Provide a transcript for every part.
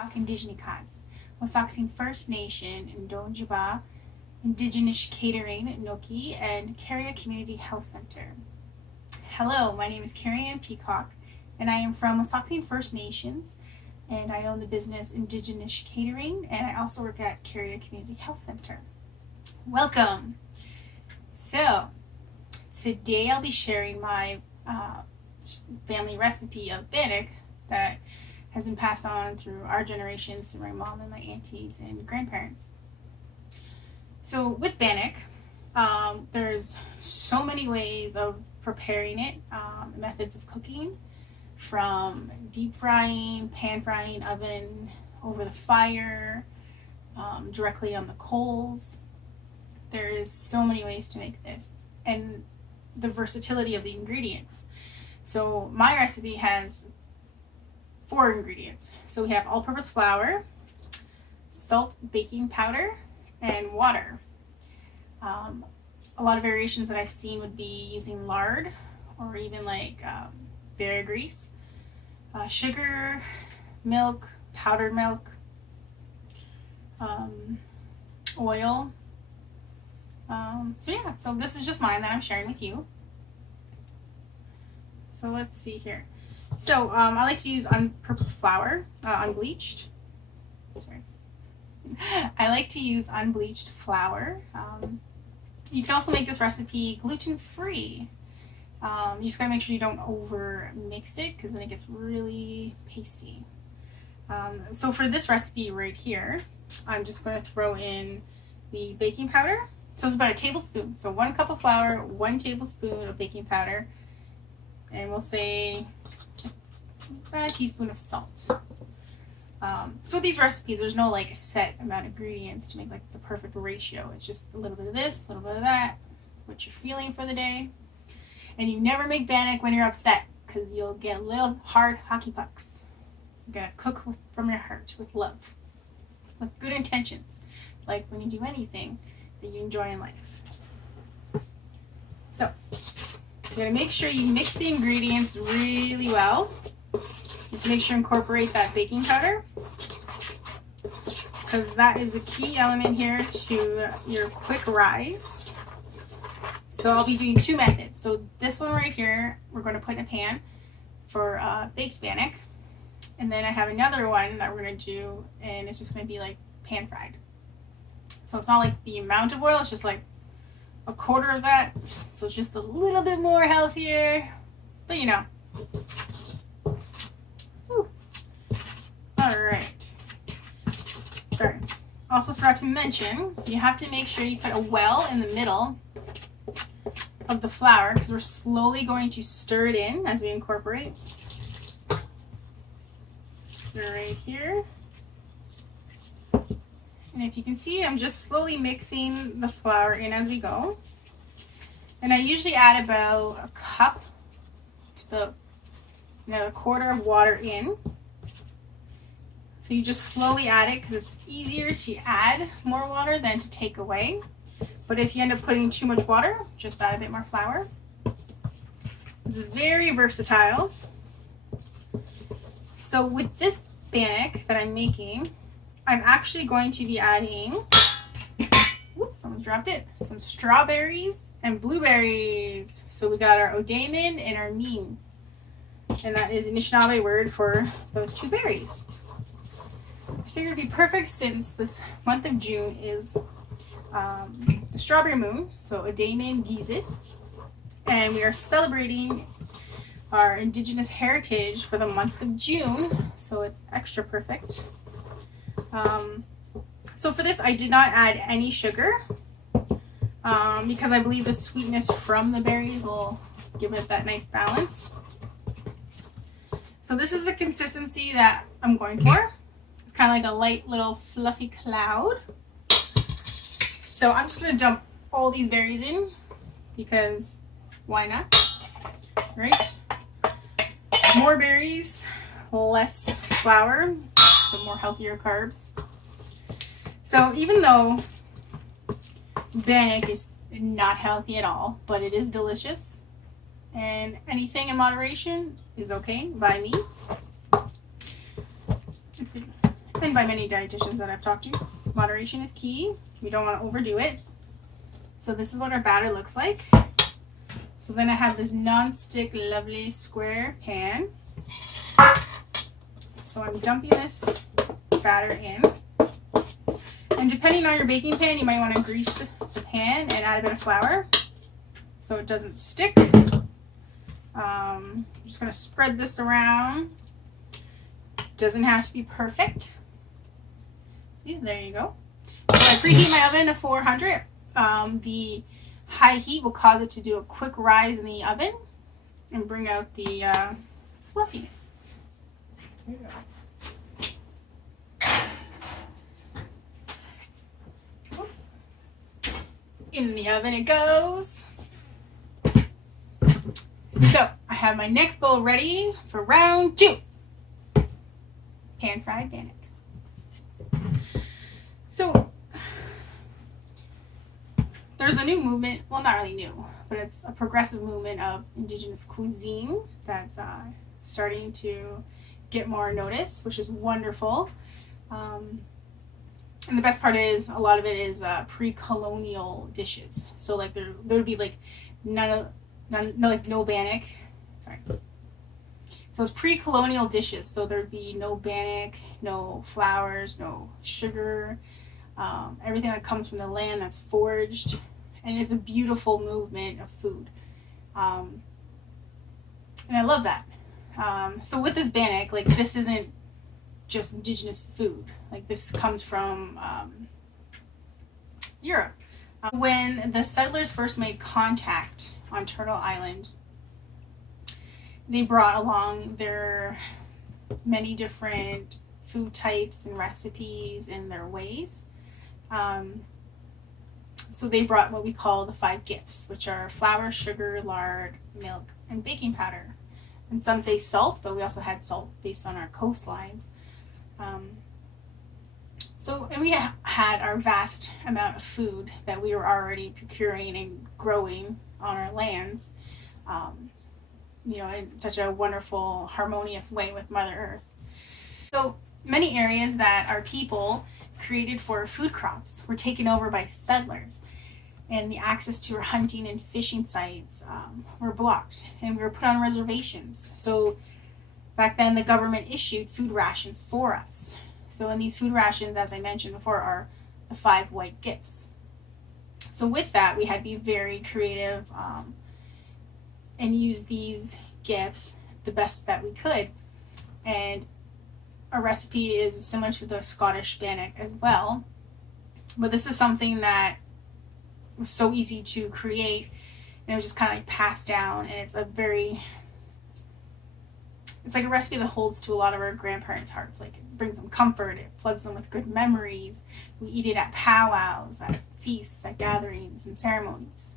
Indigenish, Wasauksing First Nation, ndoo, nijbaa, Indigenish Catering, Noki, and Keriann Community Health Center. Hello, my name is Keriann Peacock, and I am from Wasauksing First Nations, and I own the business Indigenish Catering, and I also work at Keriann Community Health Center. Welcome! So, today I'll be sharing my family recipe of Bannock that has been passed on through our generations, through my mom and my aunties and grandparents. So with Bannock, there's so many ways of preparing it, methods of cooking, from deep frying, pan frying, oven, over the fire, directly on the coals. There is so many ways to make this, and the versatility of the ingredients. So my recipe has 4 ingredients. So we have all-purpose flour, salt, baking powder, and water. A lot of variations that I've seen would be using lard, or even like bear grease, sugar, milk, powdered milk, oil. So this is just mine that I'm sharing with you. So let's see here. So I like to use all-purpose flour, unbleached. Sorry. I like to use unbleached flour. You can also make this recipe gluten-free. You just gotta make sure you don't over mix it, because then it gets really pasty. So for this recipe right here, I'm just going to throw in the baking powder. So it's about a tablespoon. So 1 cup of flour, 1 tablespoon of baking powder, and we'll say a teaspoon of salt. So with these recipes, there's no like set amount of ingredients to make like the perfect ratio. It's just a little bit of this, a little bit of that, what you're feeling for the day. And you never make Bannock when you're upset, because you'll get little hard hockey pucks. You gotta cook from your heart, with love, with good intentions, like when you do anything that you enjoy in life. So you're gonna make sure you mix the ingredients really well. Just make sure to incorporate that baking powder, because that is the key element here to your quick rise. So I'll be doing 2 methods. So this one right here, we're going to put in a pan for baked Bannock, and then I have another one that we're going to do, and it's just going to be like pan fried. So it's not like the amount of oil, it's just like a quarter of that. So it's just a little bit more healthier, but you know. Alright. Sorry. Also forgot to mention, you have to make sure you put a well in the middle of the flour, because we're slowly going to stir it in as we incorporate. So right here. And if you can see, I'm just slowly mixing the flour in as we go. And I usually add about a cup to about a quarter of water in. So you just slowly add it, because it's easier to add more water than to take away. But if you end up putting too much water, just add a bit more flour. It's very versatile. So with this Bannock that I'm making, I'm actually going to be adding, whoops, someone dropped it, some strawberries and blueberries. So we got our odamin and our meen. And that is Anishinaabe word for those 2 berries. I figured it'd be perfect since this month of June is the strawberry moon, so odamin gizis, and we are celebrating our indigenous heritage for the month of June, so it's extra perfect. So for this, I did not add any sugar, because I believe the sweetness from the berries will give it that nice balance. So this is the consistency that I'm going for. It's kind of like a light little fluffy cloud. So I'm just going to dump all these berries in, because why not, right? More berries, less flour, so more healthier carbs. So even though Bannock is not healthy at all, but it is delicious, and anything in moderation is okay by me. by many dietitians that I've talked to. Moderation is key. We don't want to overdo it. So this is what our batter looks like. So then I have this non-stick lovely square pan. So I'm dumping this batter in. And depending on your baking pan, you might want to grease the pan and add a bit of flour so it doesn't stick. I'm just going to spread this around. Doesn't have to be perfect. See, there you go. So I preheat my oven to 400. The high heat will cause it to do a quick rise in the oven and bring out the fluffiness. There you go. In the oven it goes. So I have my next bowl ready for round 2. Pan fried bannock. So there's a new movement, well not really new, but it's a progressive movement of Indigenous cuisine that's starting to get more notice, which is wonderful. And the best part is a lot of it is pre-colonial dishes. So like there would be like no bannock. Sorry. So it's pre-colonial dishes. So there'd be no bannock, no flowers, no sugar, everything that comes from the land that's foraged, and it's a beautiful movement of food. And I love that. So with this bannock, like this isn't just Indigenous food. Like this comes from Europe. When the settlers first made contact on Turtle Island, they brought along their many different food types and recipes and their ways. So they brought what we call the 5 gifts, which are flour, sugar, lard, milk, and baking powder. And some say salt, but we also had salt based on our coastlines. And we had our vast amount of food that we were already procuring and growing on our lands, in such a wonderful, harmonious way with Mother Earth. So many areas that our people created for food crops were taken over by settlers, and the access to our hunting and fishing sites were blocked, and we were put on reservations. So back then the government issued food rations for us. So in these food rations, as I mentioned before, are the 5 white gifts. So with that, we had to be very creative and use these gifts the best that we could. And our recipe is similar to the Scottish bannock as well. But this is something that was so easy to create, and it was just kind of like passed down, and it's like a recipe that holds to a lot of our grandparents' hearts. Like it brings them comfort, it floods them with good memories. We eat it at powwows, at feasts, at gatherings, and ceremonies.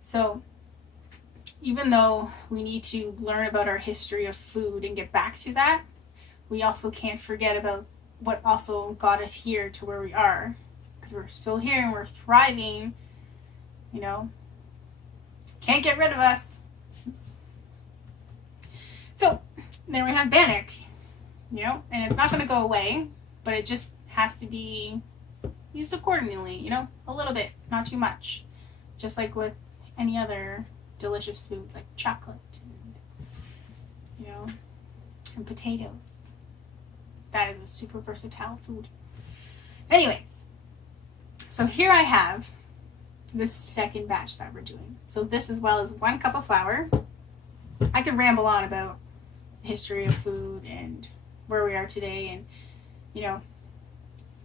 So even though we need to learn about our history of food and get back to that, we also can't forget about what also got us here to where we are, because we're still here and we're thriving. Can't get rid of us. So then we have bannock, and it's not going to go away, but it just has to be used accordingly, a little bit, not too much. Just like with any other delicious food like chocolate and potatoes. That is a super versatile food. Anyways, so here I have this second batch that we're doing. So this as well as 1 cup of flour. I could ramble on about the history of food and where we are today, and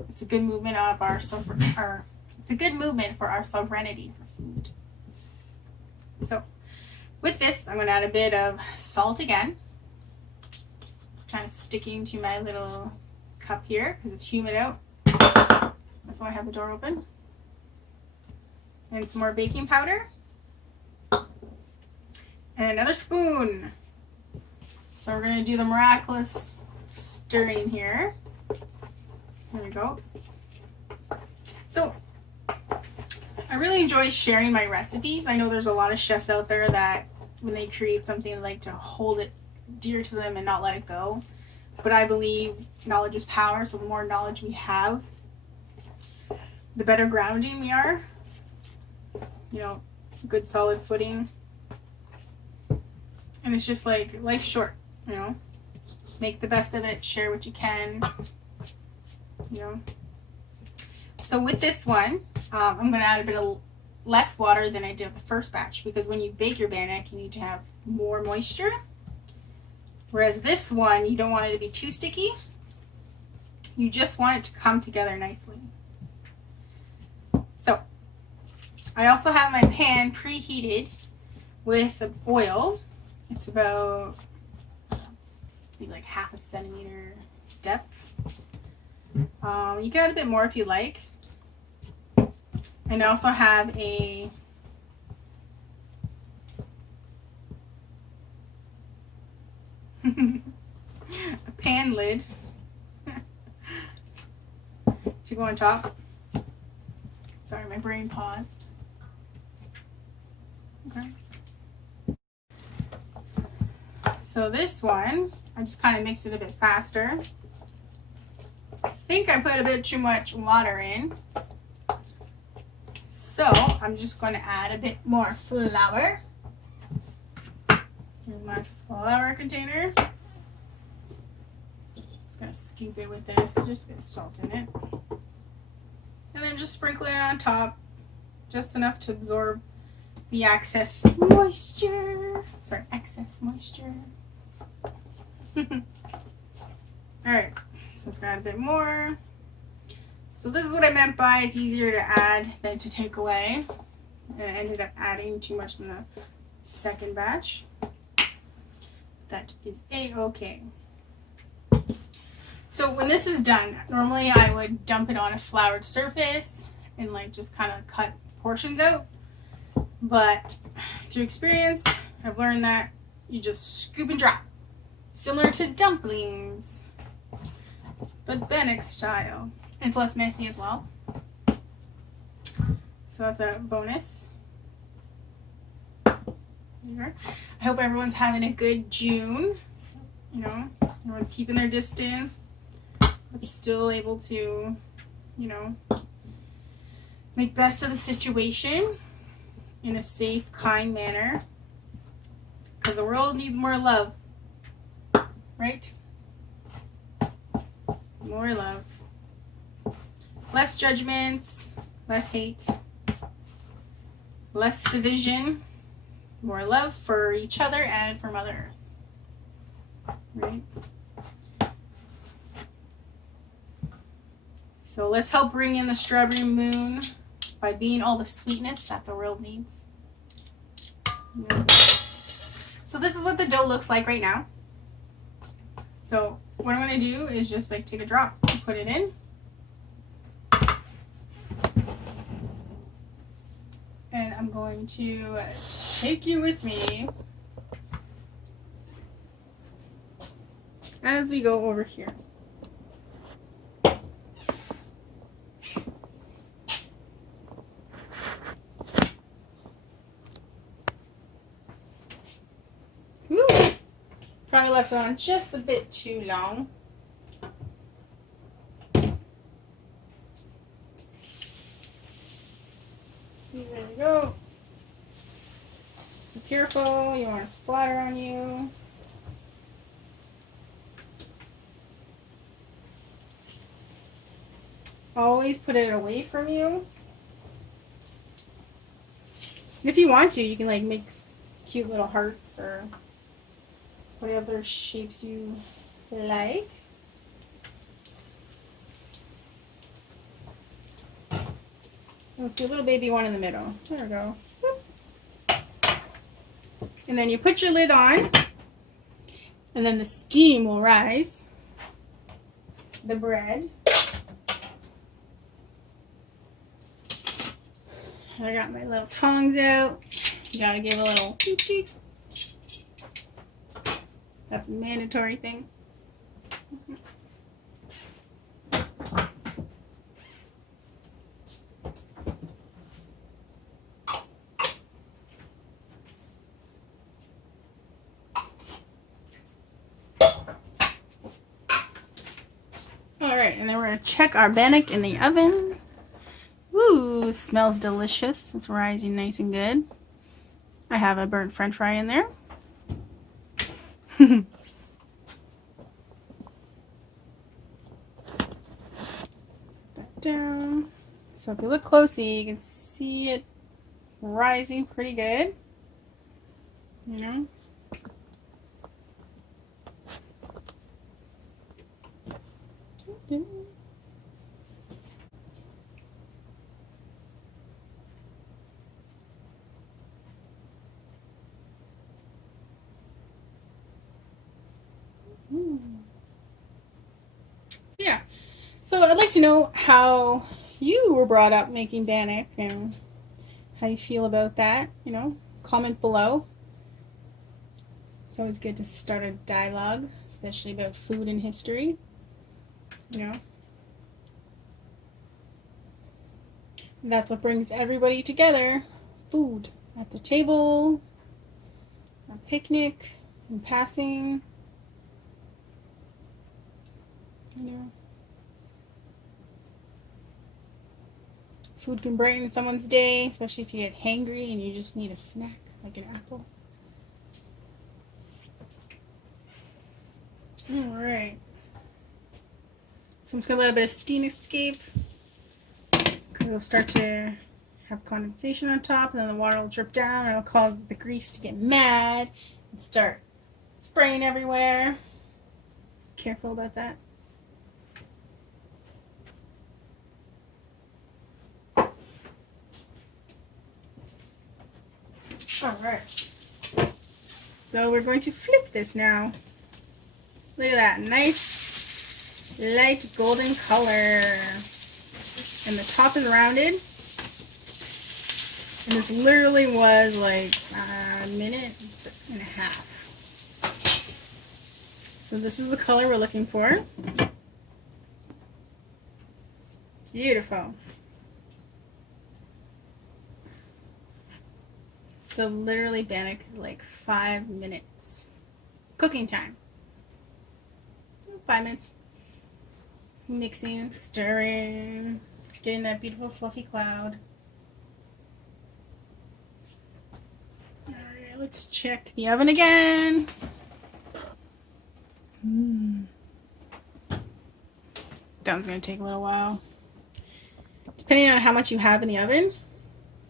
it's a good movement of it's a good movement for our sovereignty for food. So with this, I'm going to add a bit of salt again. It's kind of sticking to my little cup here because it's humid out. That's why I have the door open. And some more baking powder. And another spoon. So we're going to do the miraculous stirring here. There we go. So I really enjoy sharing my recipes. I know there's a lot of chefs out there that when they create something, they like to hold it dear to them and not let it go. But I believe knowledge is power, so the more knowledge we have, the better grounding we are. You know, good solid footing. And it's just like, life's short, you know. Make the best of it, share what you can, you know. So with this one, I'm going to add a bit of less water than I did with the first batch, because when you bake your bannock, you need to have more moisture. Whereas this one, you don't want it to be too sticky. You just want it to come together nicely. So I also have my pan preheated with oil. It's about maybe like half a centimeter depth. You can add a bit more if you like. And I also have a pan lid to go on top. Sorry, my brain paused. Okay. So this one, I just kind of mix it a bit faster. I think I put a bit too much water in. So I'm just going to add a bit more flour. Here's my flour container. Just going to scoop it with this, just a bit of salt in it. And then just sprinkle it on top, just enough to absorb the excess moisture. Sorry, excess moisture. Alright, so let's add a bit more. So this is what I meant by it's easier to add than to take away. And I ended up adding too much in the second batch. That is A-okay. So when this is done, normally I would dump it on a floured surface and like just kind of cut portions out. But through experience, I've learned that you just scoop and drop. Similar to dumplings, but Bannock style. It's less messy as well. So that's a bonus. Here. I hope everyone's having a good June. You know, everyone's keeping their distance, but still able to, you know, make best of the situation in a safe, kind manner. Because the world needs more love. Right? More love. Less judgments, less hate, less division, more love for each other and for Mother Earth. Right? So let's help bring in the strawberry moon by being all the sweetness that the world needs. Yeah. So this is what the dough looks like right now. So what I'm going to do is just like take a drop and put it in. And I'm going to take you with me as we go over here. Woo! Probably left it on just a bit too long. There we go. Just be careful, you don't want to splatter on you. Always put it away from you. If you want to, you can like make cute little hearts or whatever shapes you like. Let's see a little baby one in the middle. There we go. Whoops. And then you put your lid on, and then the steam will rise. The bread. I got my little tongs out. You gotta give a little toot toot. That's a mandatory thing. right, and then we're gonna check our bannock in the oven. Ooh, smells delicious. It's rising nice and good. I have a burnt french fry in there. That down. So if you look closely, you can see it rising pretty good. You know? Yeah, so I'd like to know how you were brought up making bannock and how you feel about that. You know, comment below. It's always good to start a dialogue, especially about food and history. You know, and that's what brings everybody together. Food at the table, a picnic, and passing. You know, food can brighten someone's day, especially if you get hangry and you just need a snack, like an apple. Alright. So I'm just going to let a bit of steam escape. Because it'll start to have condensation on top, and then the water will drip down, and it'll cause the grease to get mad and start spraying everywhere. Careful about that. Alright, so we're going to flip this now. Look at that, nice light golden color. And the top is rounded. And this literally was like a minute and a half. So this is the color we're looking for. Beautiful. So literally bannock is like 5 minutes. Cooking time. 5 minutes. Mixing, stirring, getting that beautiful fluffy cloud. Alright, let's check the oven again. That one's going to take a little while. Depending on how much you have in the oven,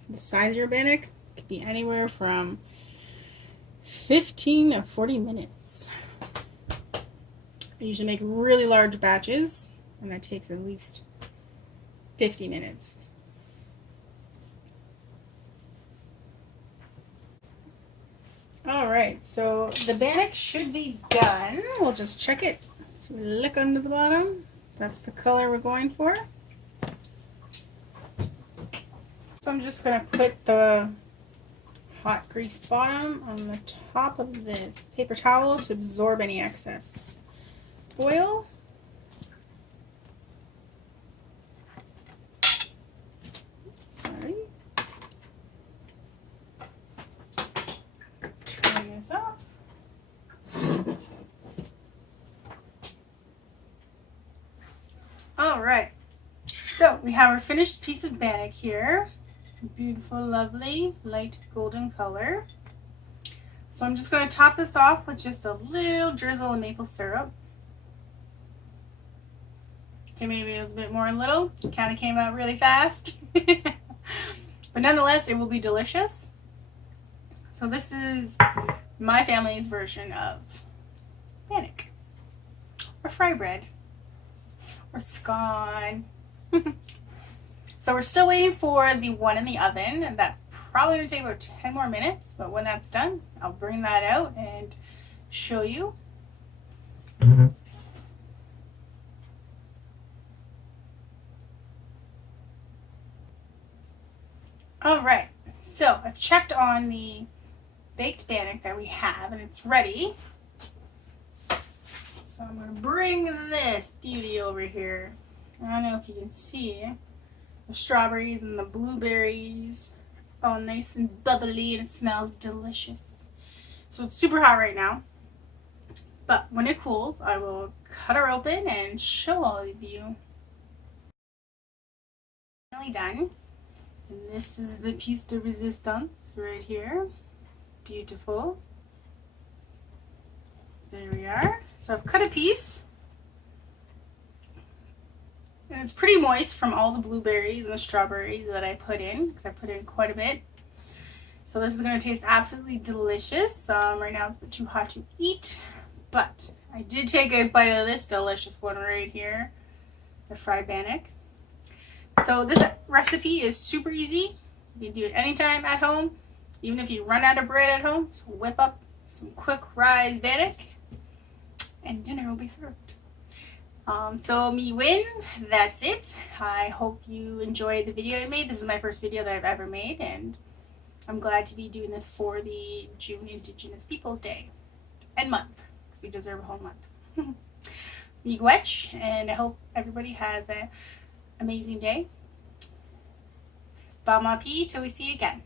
the size of your bannock, could be anywhere from 15 to 40 minutes. I usually make really large batches, and that takes at least 50 minutes. Alright, so the bannock should be done. We'll just check it. So we look under the bottom. That's the color we're going for. So I'm just going to put the hot greased bottom on the top of this paper towel to absorb any excess oil. Sorry. Turn this off. All right. So we have our finished piece of bannock here. Beautiful, lovely, light golden color. So I'm just going to top this off with just a little drizzle of maple syrup. Okay, maybe it was a bit more little. It kind of came out really fast. But nonetheless, it will be delicious. So this is my family's version of bannock. Or fry bread. Or scone. So we're still waiting for the one in the oven, and that's probably going to take about 10 more minutes, but when that's done, I'll bring that out and show you. Alright, so I've checked on the baked bannock that we have, and it's ready. So I'm going to bring this beauty over here. I don't know if you can see the strawberries and the blueberries, all nice and bubbly, and it smells delicious. So it's super hot right now. But when it cools, I will cut her open and show all of you. Finally done. And this is the piece de resistance right here. Beautiful. There we are. So I've cut a piece. And it's pretty moist from all the blueberries and the strawberries that I put in, because I put in quite a bit. So this is going to taste absolutely delicious. Right now it's a bit too hot to eat, but I did take a bite of this delicious one right here, the fried bannock. So this recipe is super easy. You can do it anytime at home, even if you run out of bread at home. So whip up some quick rise bannock, and dinner will be served. So me win, that's it. I hope you enjoyed the video I made. This is my first video that I've ever made, and I'm glad to be doing this for the June Indigenous Peoples Day and month, because we deserve a whole month. Miigwech, and I hope everybody has an amazing day. Bamapi till we see you again.